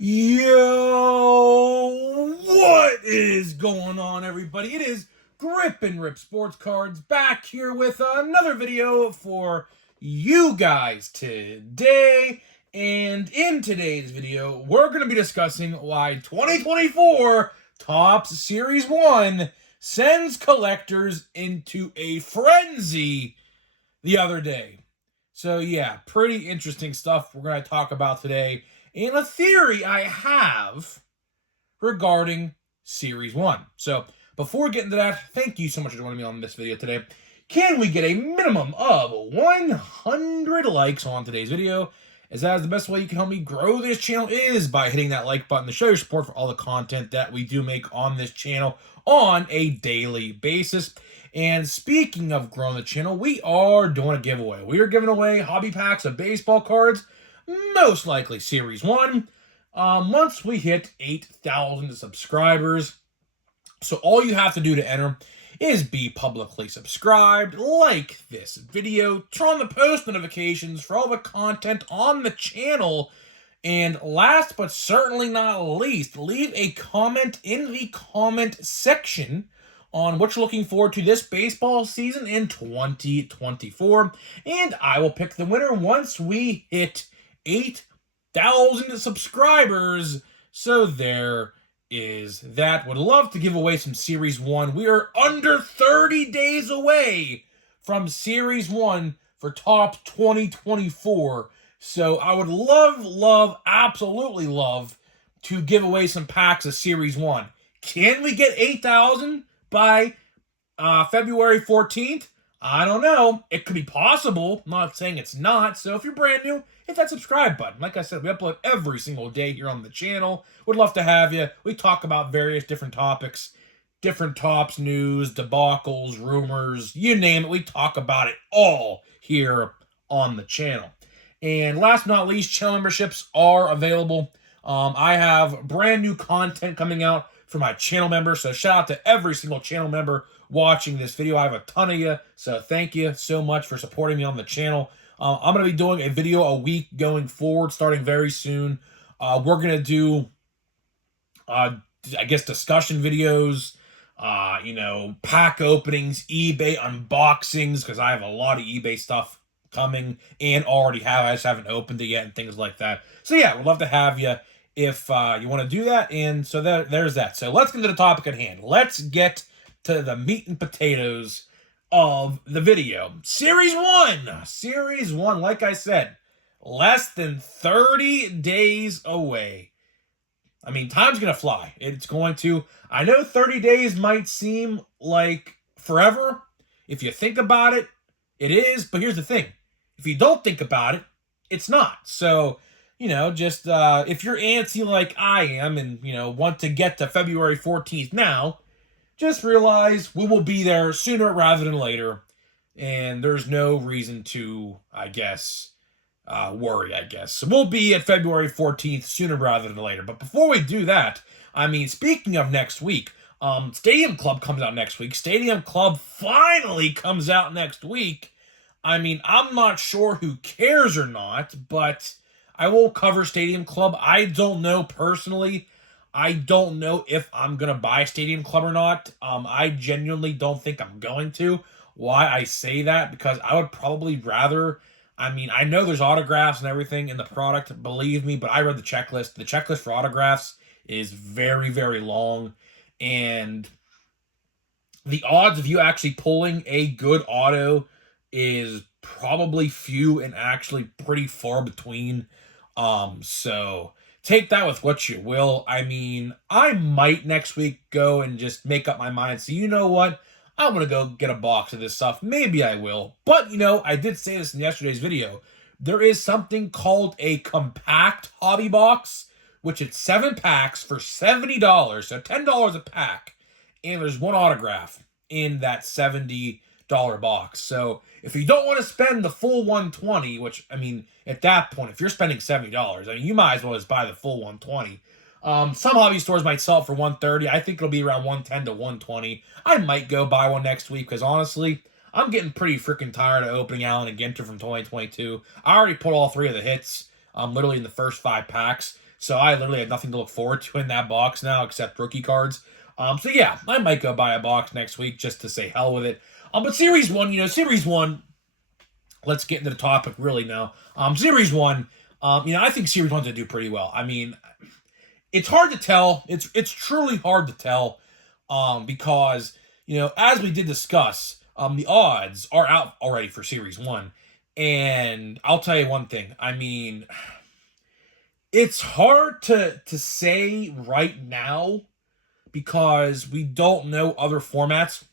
Yo, what is going on, everybody? It is Grip and Rip Sports Cards back here with another video for you guys today. And in today's video, we're going to be discussing why 2024 Topps Series 1 sends collectors into a frenzy the other day. So yeah, pretty interesting stuff we're going to talk about today. And a theory I have regarding Series 1. So, before we get into that, thank you so much for joining me on this video today. Can we get a minimum of 100 likes on today's video? As that is the best way you can help me grow this channel is by hitting that like button to show your support for all the content that we do make on this channel on a daily basis. And speaking of growing the channel, we are doing a giveaway. We are giving away hobby packs of baseball cards, most likely Series 1, once we hit 8,000 subscribers. So all you have to do to enter is be publicly subscribed, like this video, turn on the post notifications for all the content on the channel, and last but certainly not least, leave a comment in the comment section on what you're looking forward to this baseball season in 2024, and I will pick the winner once we hit 8,000 subscribers. So there is that. Would love to give away some Series 1. We are under 30 days away from Series 1 for Topps 2024. So I would love, absolutely love to give away some packs of Series 1. Can we get 8,000 by February 14th? I don't know. It could be possible. I'm not saying it's not. So if you're brand new, hit that subscribe button. Like I said, we upload every single day here on the channel. Would love to have you. We talk about various different topics, different Topps news, debacles, rumors, you name it. We talk about it all here on the channel. And last but not least, channel memberships are available. I have brand new content coming out for my channel members. So shout out to every single channel member watching this video. I have a ton of you. So thank you so much for supporting me on the channel. I'm going to be doing a video a week going forward, starting very soon. We're going to do, I guess, discussion videos, pack openings, eBay unboxings, because I have a lot of eBay stuff coming and already have. I just haven't opened it yet and things like that. So yeah, we'd love to have you if you want to do that. And so there's that. So let's get to the topic at hand. Let's get to the meat and potatoes of the video. Series 1, like I said, less than 30 days away. I mean, time's gonna fly. It's going to. I know 30 days might seem like forever. If you think about it, it is. But here's the thing. If you don't think about it, it's not. So, just if you're antsy like I am and, want to get to February 14th now, just realize we will be there sooner rather than later, and there's no reason to, worry, So we'll be at February 14th sooner rather than later. But before we do that, speaking of next week, Stadium Club comes out next week. Stadium Club finally comes out next week. I'm not sure who cares or not, but I will cover Stadium Club. I don't know personally. I don't know if I'm going to buy Stadium Club or not. I genuinely don't think I'm going to. Why I say that? Because I would probably rather... I know there's autographs and everything in the product, believe me, but I read the checklist. The checklist for autographs is very, very long. And the odds of you actually pulling a good auto is probably few and actually pretty far between. So take that with what you will. I might next week go and just make up my mind. So you know what? I'm going to go get a box of this stuff. Maybe I will. But, I did say this in yesterday's video. There is something called a compact hobby box, which it's 7 packs for $70. So $10 a pack. And there's one autograph in that $70 box. So if you don't want to spend the full $120, which, at that point, if you're spending $70, you might as well just buy the full $120. Some hobby stores might sell it for $130. I think it'll be around $110 to $120. I might go buy one next week because honestly, I'm getting pretty freaking tired of opening Allen and Ginter from 2022. I already put all 3 of the hits, literally in the first 5 packs. So I literally have nothing to look forward to in that box now except rookie cards. So yeah, I might go buy a box next week just to say hell with it. But Series 1, Series 1, let's get into the topic really now. Series 1, I think Series 1's going to do pretty well. I mean, it's hard to tell. It's truly hard to tell because, as we did discuss, the odds are out already for Series 1. And I'll tell you one thing. I mean, it's hard to say right now because we don't know other formats.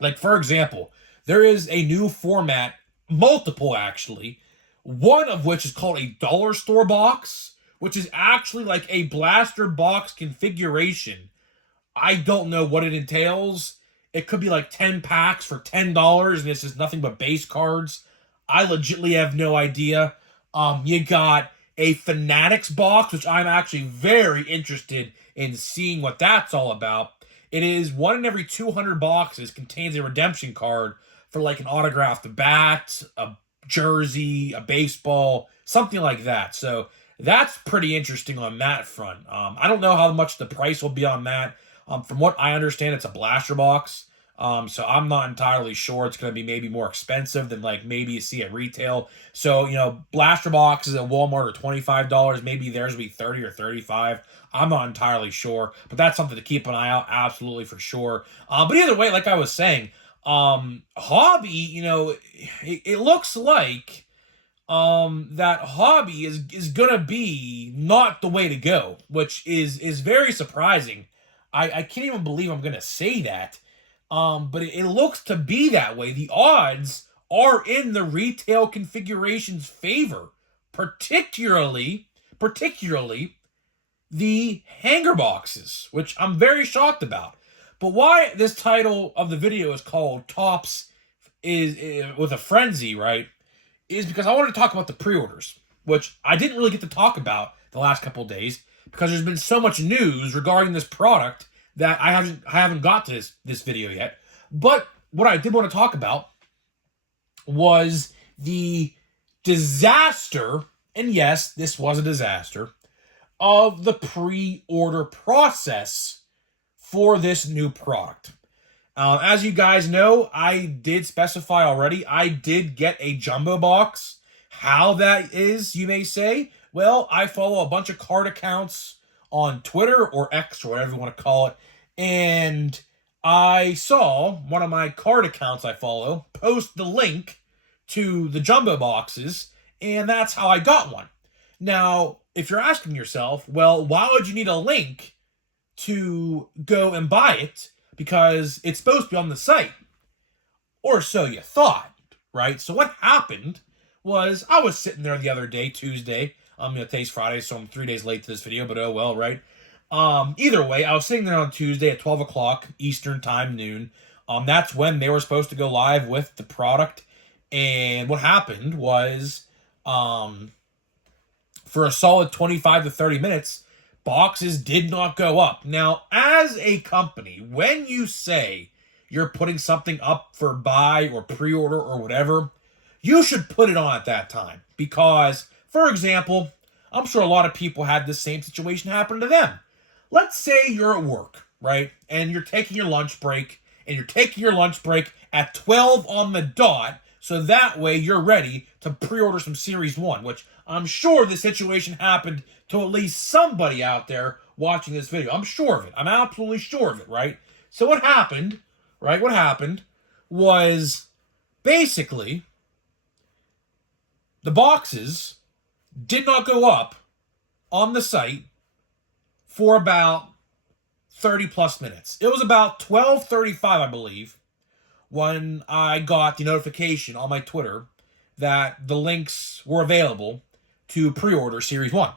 Like, for example, there is a new format, multiple actually, one of which is called a dollar store box, which is actually like a blaster box configuration. I don't know what it entails. It could be like 10 packs for $10, and it's just nothing but base cards. I legitimately have no idea. You got a Fanatics box, which I'm actually very interested in seeing what that's all about. It is 1 in every 200 boxes contains a redemption card for like an autographed bat, a jersey, a baseball, something like that. So that's pretty interesting on that front. I don't know how much the price will be on that. From what I understand, it's a blaster box. So I'm not entirely sure. It's going to be maybe more expensive than like maybe you see at retail. So, blaster boxes at Walmart are $25. Maybe theirs will be $30 or $35. I'm not entirely sure, but that's something to keep an eye out. Absolutely for sure. But either way, like I was saying, Hobby, it looks like that Hobby is gonna be not the way to go, which is very surprising. I can't even believe I'm gonna say that. But it looks to be that way. The odds are in the retail configuration's favor, particularly the hanger boxes, which I'm very shocked about. But why this title of the video is called Tops is with a Frenzy, right? Is because I wanted to talk about the pre-orders, which I didn't really get to talk about the last couple of days because there's been so much news regarding this product that I haven't got to this video yet. But what I did want to talk about was the disaster, and yes, this was a disaster, of the pre-order process for this new product. As you guys know, I did specify already, I did get a jumbo box. How that is, you may say? Well, I follow a bunch of card accounts on Twitter or X or whatever you want to call it, and I saw one of my card accounts I follow post the link to the jumbo boxes, and that's how I got one. Now, if you're asking yourself, well, why would you need a link to go and buy it? Because it's supposed to be on the site. Or so you thought, right? So what happened was I was sitting there the other day, Tuesday. Today's Friday, so I'm 3 days late to this video, but oh well, right? Either way, I was sitting there on Tuesday at 12 o'clock Eastern time, noon. That's when they were supposed to go live with the product. And what happened was, for a solid 25 to 30 minutes, boxes did not go up. Now, as a company, when you say you're putting something up for buy or pre-order or whatever, you should put it on at that time. Because, for example, I'm sure a lot of people had this same situation happen to them. Let's say you're at work, right? And you're taking your lunch break, and you're taking your lunch break at 12 on the dot, so that way you're ready to pre-order some Series 1, which I'm sure the situation happened to at least somebody out there watching this video. I'm sure of it. I'm absolutely sure of it, right? So what happened, right? What happened was basically the boxes did not go up on the site for about 30 plus minutes. It was about 12:35, I believe, when I got the notification on my Twitter that the links were available to pre-order Series 1.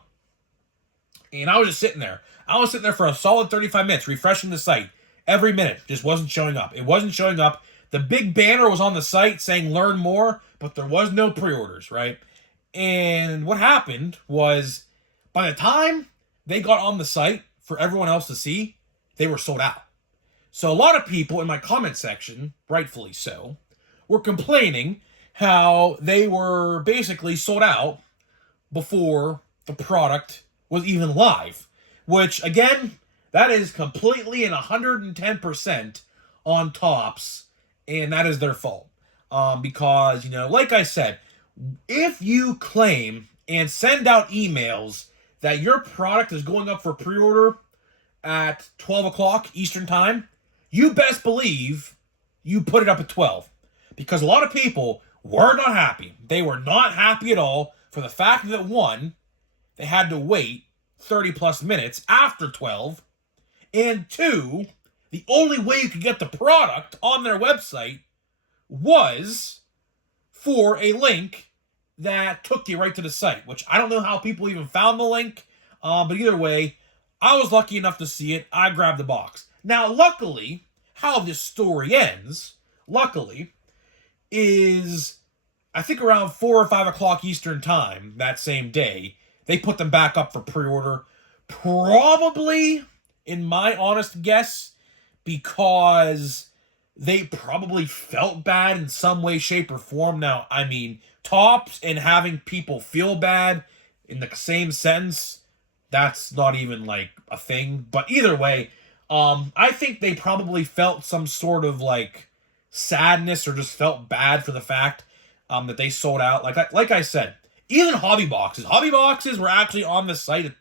And I was just sitting there. I was sitting there for a solid 35 minutes, refreshing the site. Every minute just wasn't showing up. It wasn't showing up. The big banner was on the site saying learn more, but there was no pre-orders, right? And what happened was, by the time they got on the site for everyone else to see, they were sold out. So a lot of people in my comment section, rightfully so, were complaining how they were basically sold out before the product was even live, which, again, that is completely and 110% on Topps, and that is their fault. Because, like I said, if you claim and send out emails that your product is going up for pre-order at 12 o'clock Eastern Time, you best believe you put it up at 12. Because a lot of people were not happy. They were not happy at all for the fact that, one, they had to wait 30 plus minutes after 12, and two, the only way you could get the product on their website was for a link that took you right to the site, which I don't know how people even found the link, but either way, I was lucky enough to see it. I grabbed the box. Now, luckily, how this story ends, is I think around 4 or 5 o'clock Eastern Time that same day, they put them back up for pre-order. Probably, in my honest guess, because they probably felt bad in some way, shape, or form. Now, I mean, Topps and having people feel bad in the same sentence, that's not even like a thing. But either way, I think they probably felt some sort of like sadness or just felt bad for the fact that they sold out. Like I said, even hobby boxes were actually on the site at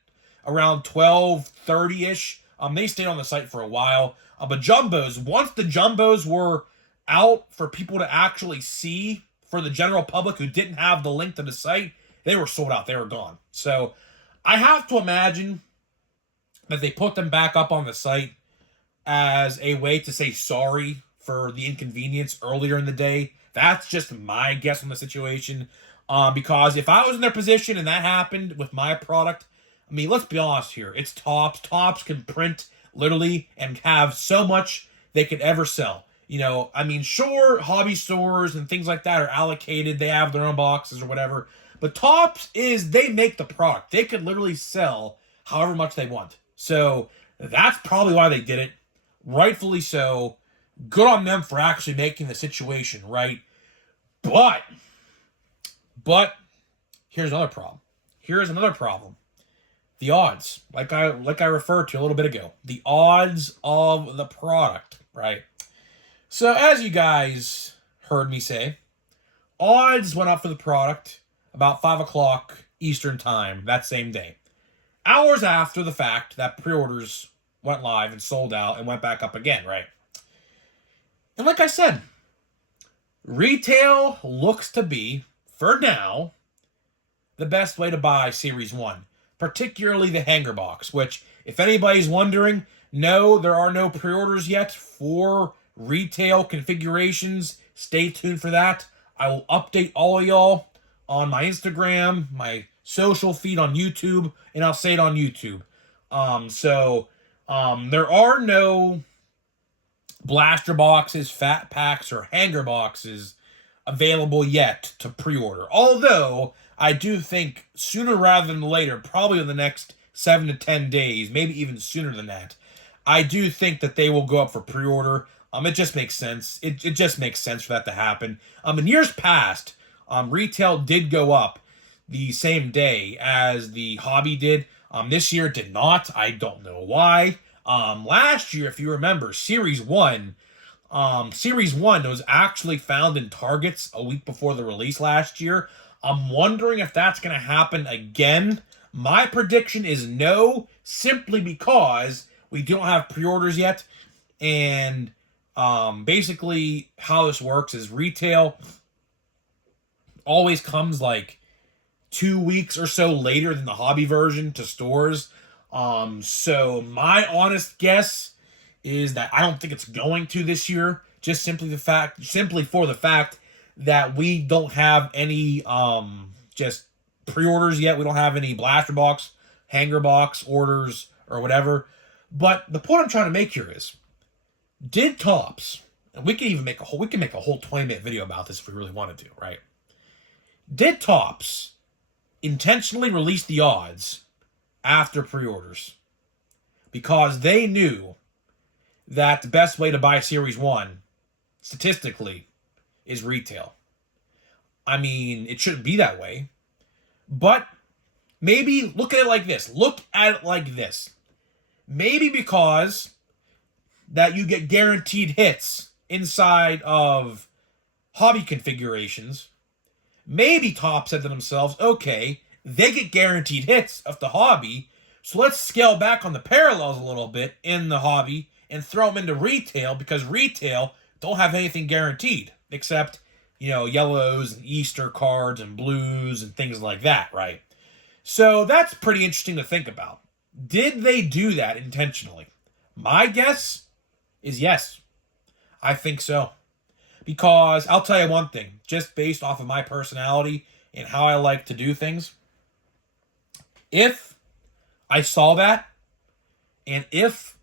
around 12:30ish. They stayed on the site for a while. But jumbos, once the jumbos were out for people to actually see, for the general public who didn't have the link to the site, they were sold out. They were gone. So I have to imagine that they put them back up on the site as a way to say sorry for the inconvenience earlier in the day. That's just my guess on the situation. Because if I was in their position and that happened with my product, I mean, let's be honest here. It's Topps. Topps can print literally and have so much they could ever sell. I mean, sure, hobby stores and things like that are allocated. They have their own boxes or whatever. But Topps they make the product. They could literally sell however much they want. So that's probably why they did it. Rightfully so. Good on them for actually making the situation right. But here's another problem. The odds, like I referred to a little bit ago, the odds of the product, right? So as you guys heard me say, odds went up for the product about 5 o'clock Eastern Time that same day. Hours after the fact that pre-orders went live and sold out and went back up again, right? And like I said, retail looks to be, for now, the best way to buy Series 1. Particularly the hanger box, which, if anybody's wondering, no, there are no pre-orders yet for retail configurations. Stay tuned for that. I will update all of y'all on my Instagram, my social feed on YouTube, and I'll say it on YouTube. There are no blaster boxes, fat packs, or hanger boxes available yet to pre-order. Although I do think sooner rather than later, probably in the next 7 to 10 days, maybe even sooner than that, I do think that they will go up for pre-order. It just makes sense. It just makes sense for that to happen. In years past, retail did go up the same day as the hobby did. This year it did not. I don't know why. Last year, if you remember, Series 1 was actually found in Targets a week before the release last year. I'm wondering if that's going to happen again. My prediction is no, simply because we don't have pre-orders yet. And basically how this works is retail always comes like 2 weeks or so later than the hobby version to stores. So my honest guess is that I don't think it's going to this year. Just simply for the fact that we don't have any just pre-orders yet. We don't have any blaster box, hanger box orders or whatever. But the point I'm trying to make here is, did Topps, and we can make a whole 20-minute video about this if we really wanted to, right? Did Topps intentionally release the odds after pre-orders because they knew that the best way to buy Series 1 statistically is retail? I mean, it shouldn't be that way, but Maybe look at it like this. Look at it like this. Maybe because that you get guaranteed hits inside of hobby configurations, maybe Top said to themselves, okay, they get guaranteed hits of the hobby, so let's scale back on the parallels a little bit in the hobby and throw them into retail, because retail don't have anything guaranteed except, yellows and Easter cards and blues and things like that, right? So that's pretty interesting to think about. Did they do that intentionally? My guess is yes. I think so. Because I'll tell you one thing, just based off of my personality and how I like to do things, if I saw that, and if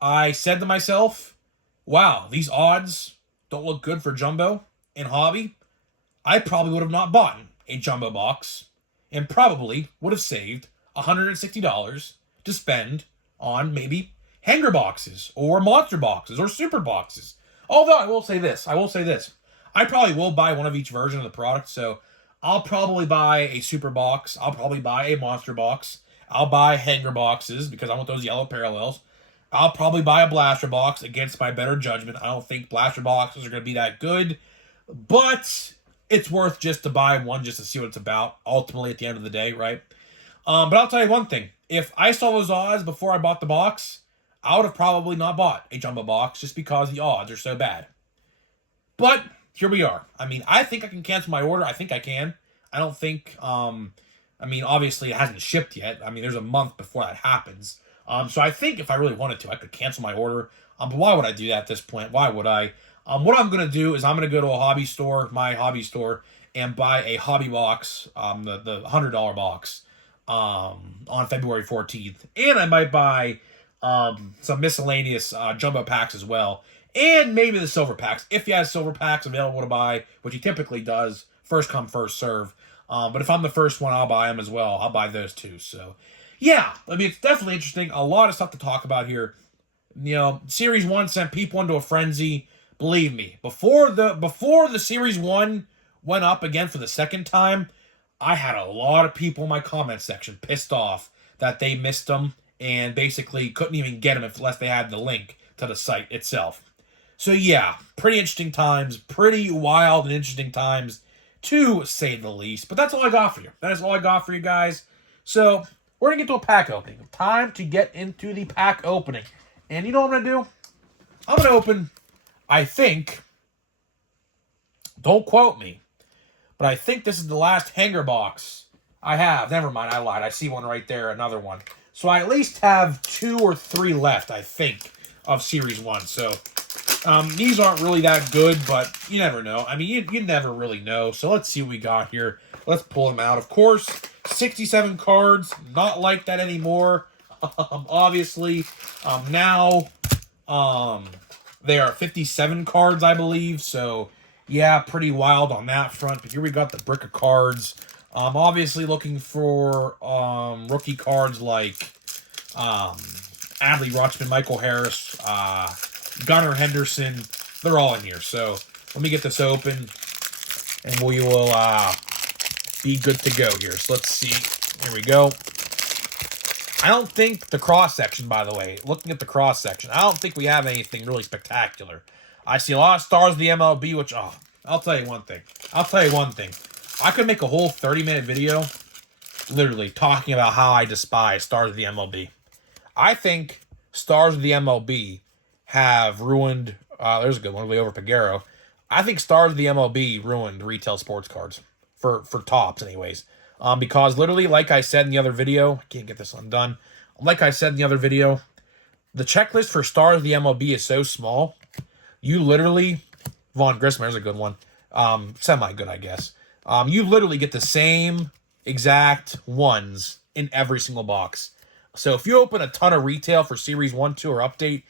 I said to myself, wow, these odds don't look good for Jumbo in hobby, I probably would have not bought a Jumbo box and probably would have saved $160 to spend on maybe hanger boxes or monster boxes or super boxes. Although I will say this. I probably will buy one of each version of the product, so I'll probably buy a super box. I'll probably buy a monster box. I'll buy hanger boxes because I want those yellow parallels. I'll probably buy a blaster box against my better judgment. I don't think blaster boxes are going to be that good, but it's worth just to buy one just to see what it's about, ultimately at the end of the day, right? But I'll tell you one thing. If I saw those odds before I bought the box, I would have probably not bought a Jumbo box just because the odds are so bad. But here we are. I mean, I think I can cancel my order. I think I can. I don't think, obviously it hasn't shipped yet. I mean, there's a month before that happens. So I think if I really wanted to, I could cancel my order. But why would I do that at this point? Why would I? What I'm going to do is I'm going to go to a hobby store, my hobby store, and buy a hobby box, the $100 box, on February 14th. And I might buy some miscellaneous jumbo packs as well. And maybe the silver packs. If he has silver packs available to buy, which he typically does, first come, first serve. But if I'm the first one, I'll buy them as well. I'll buy those too. So, yeah. I mean, it's definitely interesting. A lot of stuff to talk about here. Series 1 sent people into a frenzy. Believe me, before the Series 1 went up again for the second time, I had a lot of people in my comment section pissed off that they missed them and basically couldn't even get them unless they had the link to the site itself. So yeah, pretty interesting times, pretty wild and interesting times, to say the least. But that's all I got for you. That is all I got for you guys. So we're going to get to a pack opening. Time to get into the pack opening. And you know what I'm going to do? I'm going to open, I think, don't quote me, but I think this is the last hanger box I have. Never mind, I lied. I see one right there, another one. So I at least have 2 or 3 left, I think, of Series 1. So these aren't really that good, but you never know. I mean, you never really know. So let's see what we got here. Let's pull them out. Of course, 67 cards. Not like that anymore. Obviously, now they are 57 cards, I believe. So, yeah, pretty wild on that front. But here we got the brick of cards. Obviously looking for rookie cards like Adley Rutschman, Michael Harris, Gunnar Henderson. They're all in here. So let me get this open, and we will be good to go here. So let's see. Here we go. I don't think the cross-section, by the way, looking at the cross-section, I don't think we have anything really spectacular. I see a lot of stars of the MLB, which, I'll tell you one thing. I could make a whole 30-minute video literally talking about how I despise stars of the MLB. I think stars of the MLB have ruined, there's a good one, way over Pagero. I think stars of the MLB ruined retail sports cards, for tops anyways. Because literally, like I said in the other video, I can't get this undone. Like I said in the other video, the checklist for stars of the MLB is so small. You literally, Vaughn Grissom, there's a good one. Semi-good, I guess. You literally get the same exact ones in every single box. So if you open a ton of retail for Series 1, 2, or Update,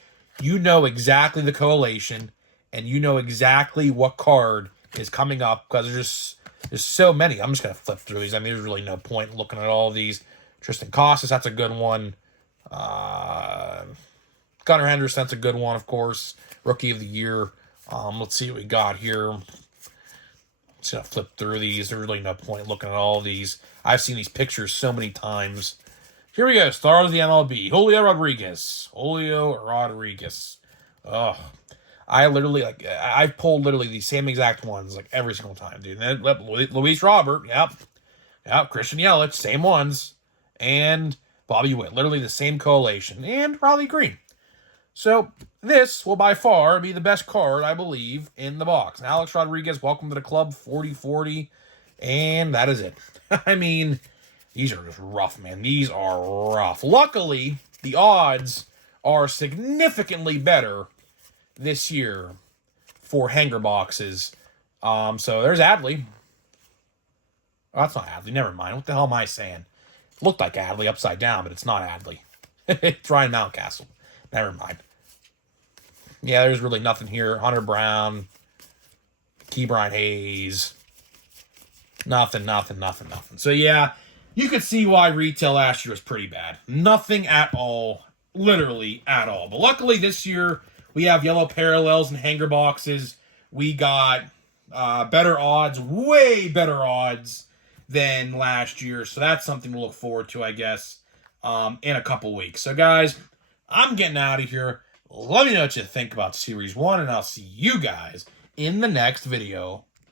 you know exactly the correlation, and you know exactly what card is coming up, because there's so many. I'm just going to flip through these. I mean, there's really no point looking at all of these. Tristan Costas, that's a good one. Gunnar Henderson, that's a good one, of course. Rookie of the Year. Let's see what we got here. Just gonna flip through these. There's really no point looking at all of these. I've seen these pictures so many times. Here we go. Stars of the MLB. Julio Rodriguez. Ugh. I've pulled literally the same exact ones like every single time, dude. And then Luis Robert, yep. Christian Yelich, same ones. And Bobby Witt, literally the same collation. And Riley Green. So this will by far be the best card, I believe, in the box. And Alex Rodriguez, welcome to the club, 40-40. And that is it. I mean, these are just rough, man. These are rough. Luckily, the odds are significantly better this year for hanger boxes. So there's Adley. Oh, that's not Adley. Never mind. What the hell am I saying? It looked like Adley upside down, but it's not Adley. It's Ryan Mountcastle. Never mind. Yeah, there's really nothing here. Hunter Brown, Ke'Bryan Hayes. Nothing. So yeah, you could see why retail last year was pretty bad. Nothing at all. Literally at all. But luckily this year, we have yellow parallels and hanger boxes. We got better odds, way better odds than last year. So that's something to look forward to, I guess, in a couple weeks. So guys, I'm getting out of here. Let me know what you think about Series 1, and I'll see you guys in the next video.